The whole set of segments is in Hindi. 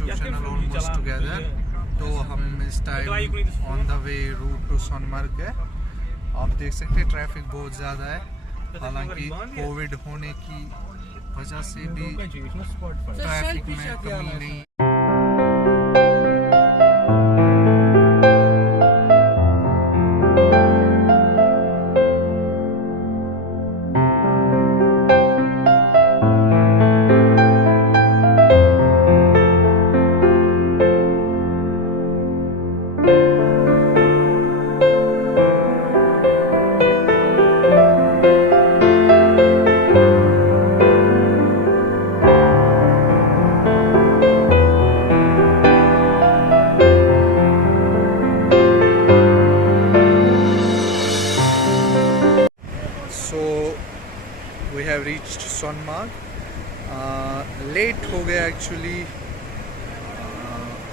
YouTube channel almost together. तो हम इस time on the way route to Sonmarg है। आप देख सकते हैं ट्रैफिक बहुत ज़्यादा है, हालांकि कोविड होने की वजह से भी ट्रैफिक में कमी नहीं। We have reached Sonmarg. Late हो गया एक्चुअली,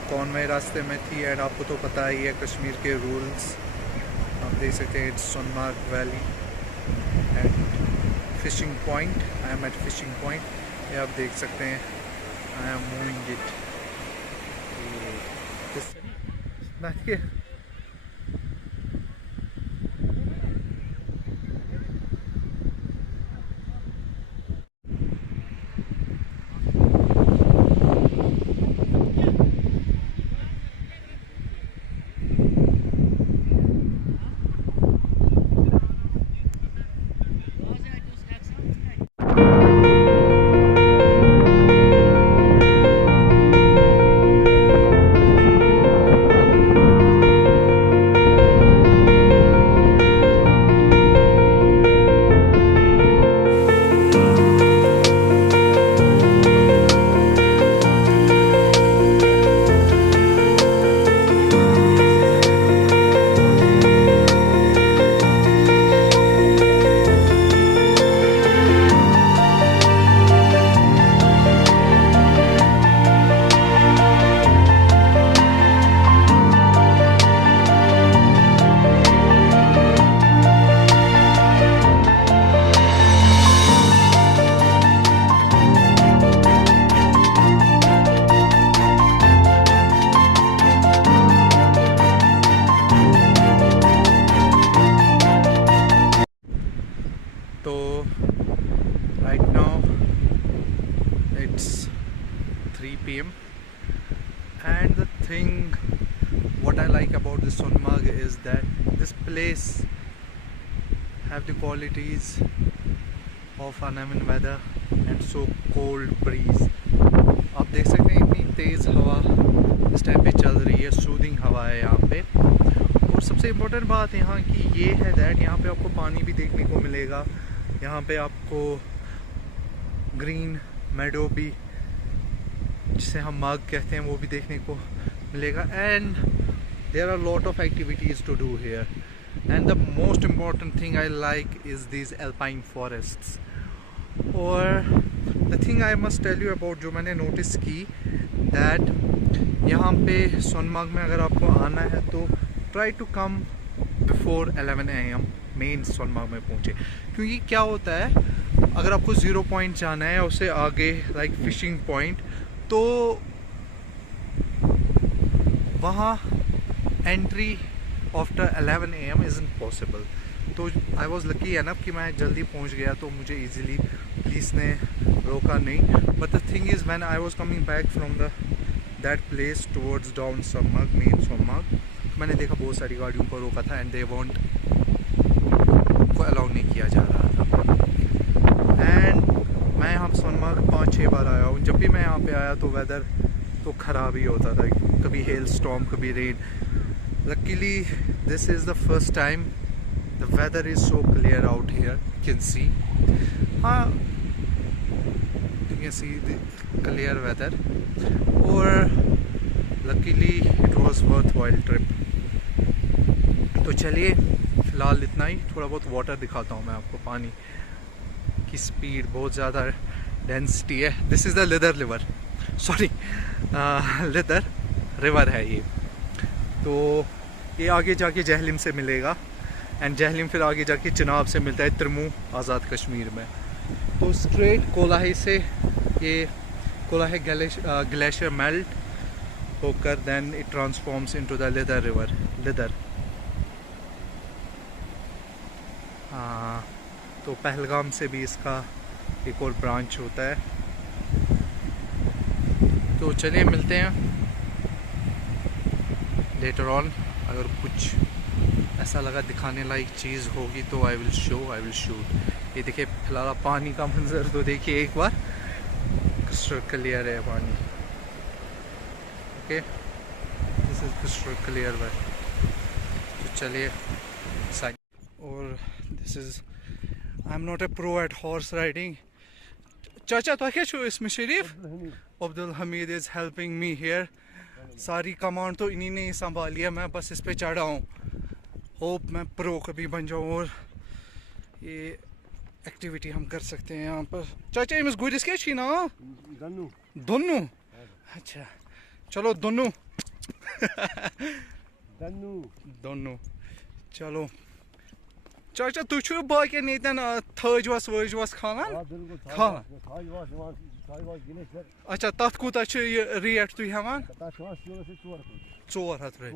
कॉन्वे रास्ते में थी एंड आपको तो पता ही है कश्मीर के रूल्स। आप देख सकते हैं it's Sonmarg valley and fishing point. I am at fishing point, ये आप देख सकते हैं। I am moving it. Right now it's 3 PM and the thing what I like about this Sonmarg is that this place have the qualities of uneven weather and so cold breeze. आप देख सकते हैं इतनी तेज़ हवा इस टाइम पे चल रही है, सूदिंग हवा है यहाँ पे। और सबसे इम्पोर्टेंट बात यहाँ की ये है दैट यहाँ पे आपको पानी भी देखने को मिलेगा। यहाँ पे आपको ग्रीन मेडो भी, जिसे हम मग कहते हैं, वो भी देखने को मिलेगा। And there are lot of activities to do here and the most important thing I like is these alpine forests. और the thing I must tell you about, जो मैंने नोटिस की दैट यहाँ पे सोनमार्ग में अगर आपको आना है तो try to come before 11 AM main Sonmarg में पहुँचे। क्योंकि क्या होता है, अगर आपको 0 पॉइंट जाना है उससे आगे लाइक फिशिंग पॉइंट, तो वहाँ entry after 11 AM isn't possible. तो आई वॉज लकी एनफ कि मैं जल्दी पहुँच गया, तो मुझे इजीली पुलिस ने रोका नहीं। But the thing is when I was coming back from that place towards down Sonamarg, main Sonamarg, मैंने देखा बहुत सारी गाड़ियों को रोका था एंड दे वॉन्ट को अलाउ नहीं किया जा रहा था। एंड मैं यहाँ सोनमार्ग 5-6 बार आया हूँ। जब भी मैं यहाँ पे आया तो वेदर तो ख़राब ही होता था, कभी हेल स्टॉर्म, कभी rain. Luckily this is the first time the weather is so clear out here, you can see. हाँ, you can see the clear weather. और luckily it was worthwhile trip. तो चलिए फ़िलहाल इतना ही। थोड़ा बहुत वाटर दिखाता हूँ मैं आपको। पानी की स्पीड बहुत ज़्यादा डेंसिटी है। This is the leather river, sorry leather river है ये। तो ये आगे जाके जहलिम से मिलेगा एंड जहलिम फिर आगे जाके चिनाब से मिलता है त्रिमू आज़ाद कश्मीर में। तो स्ट्रेट कोलाही से, ये कोलाही ग्लेशियर मेल्ट होकर then it transforms into the leather river, leather. हाँ, तो पहलगाम से भी इसका एक और ब्रांच होता है। तो चलिए मिलते हैं लेटर ऑन। अगर कुछ ऐसा लगा दिखाने लायक चीज़ होगी तो आई विल शूट। ये देखिए फिलहाल पानी का मंजर तो देखिए एक बार, क्रिस्टल क्लियर है पानी। Okay, this is crystal clear भाई। तो चलिए साइड। और this is, I am not a pro at horse riding. चाचा तो क्या छो इसमें शरीफ? Abdul Hamid is helping me here. सारी कमांड तो इन्हीं ने ही संभाली है, मैं बस इस पे चढ़ा हूँ। होप मैं प्रो कभी बन जाऊँ और ये एक्टिविटी हम कर सकते हैं यहाँ पर। चाचा इस गुरिस क्या छी ना? दोनों। अच्छा चलो दोनों। दोनों चलो। चाचा तु छु बाकियन येतन थज वज खानान? खाना। अच्छा तथ कूता छु ये रेट तुई हेवान? 400 रुपये।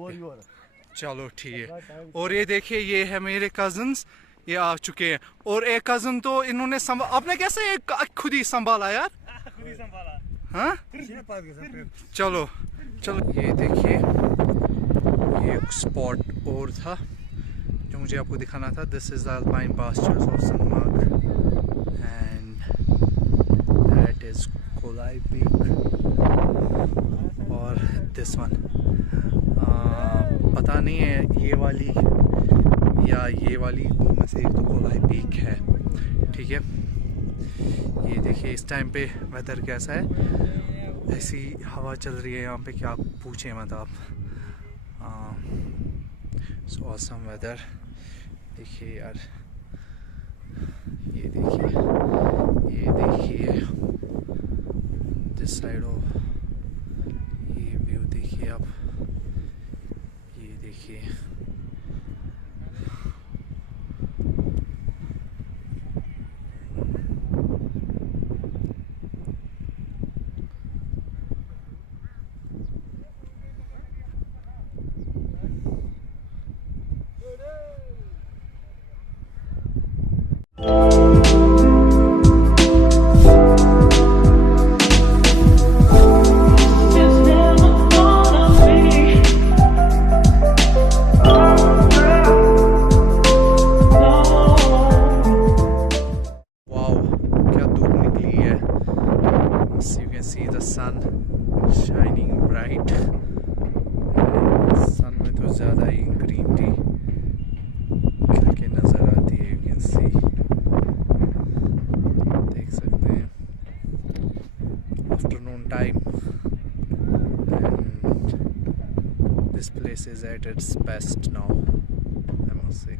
चलो ठीक है। और ये देखिए ये है मेरे कजन्स, ये आ चुके हैं। और एक कजन तो इन्होंने आपने कैसे खुद ही संभाला यार? खुद ही संभाला। हाँ चलो चलो। ये देखिए ये स्पॉट और था जो मुझे आपको दिखाना था। This is the alpine pastures of Sanmarg and that is coli peak. और दिस वन पता नहीं है ये वाली या ये वाली, दो में से एक तो कोलाई पीक है। ठीक है, ये देखिए इस टाइम पे वेदर कैसा है। ऐसी हवा चल रही है यहाँ पे क्या पूछे मत आप। So awesome weather. देखिए यार, ये देखिए दिस साइड ऑफ ये व्यू देखिए आप। ये देखिए this place is at its best now, I must say.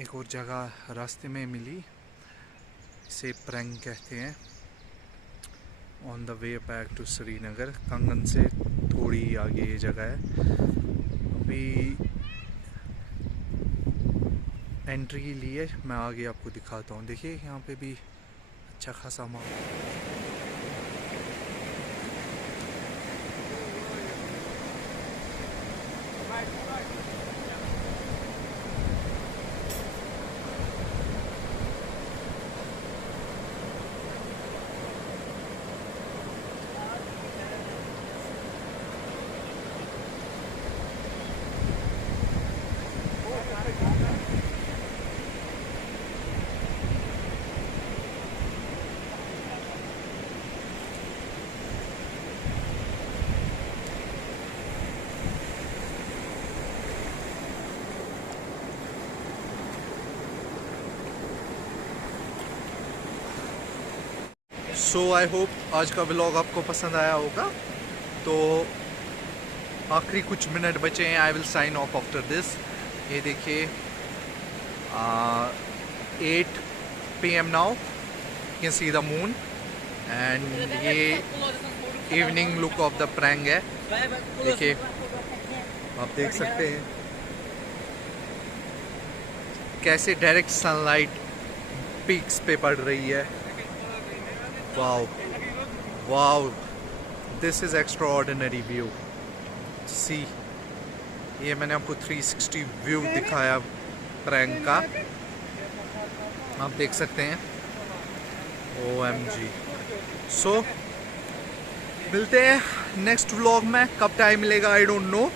एक और जगह रास्ते में मिली, इसे प्रंग कहते हैं। On the way back to Srinagar, Kangan से थोड़ी आगे ये जगह है। अभी एंट्री ली है, मैं आगे आपको दिखाता हूँ। देखिए यहाँ पे भी अच्छा खासा माहौल। सो आई होप आज का व्लॉग आपको पसंद आया होगा। तो आखिरी कुछ मिनट बचे हैं, I will sign off after this. ये देखिए 8 PM now, you can see the moon and ये evening look of the Prang है। देखिए आप देख सकते हैं कैसे डायरेक्ट सनलाइट पीक्स पे पड़ रही है। Wow wow, this is extraordinary view. See, ये मैंने आपको 360 व्यू दिखाया प्रैंग का, आप देख सकते हैं। OMG। सो मिलते हैं नेक्स्ट व्लॉग में, कब टाइम मिलेगा आई डोंट नो।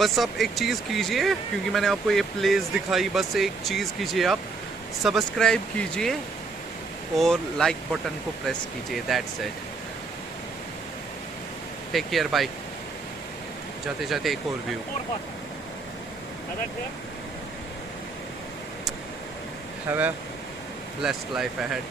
बस आप एक चीज़ कीजिए, क्योंकि मैंने आपको ये प्लेस दिखाई, बस एक चीज़ कीजिए, आप सब्सक्राइब कीजिए और लाइक बटन को प्रेस कीजिए, that's it. Take care, bye. जाते जाते एक और view. Have a blessed life ahead.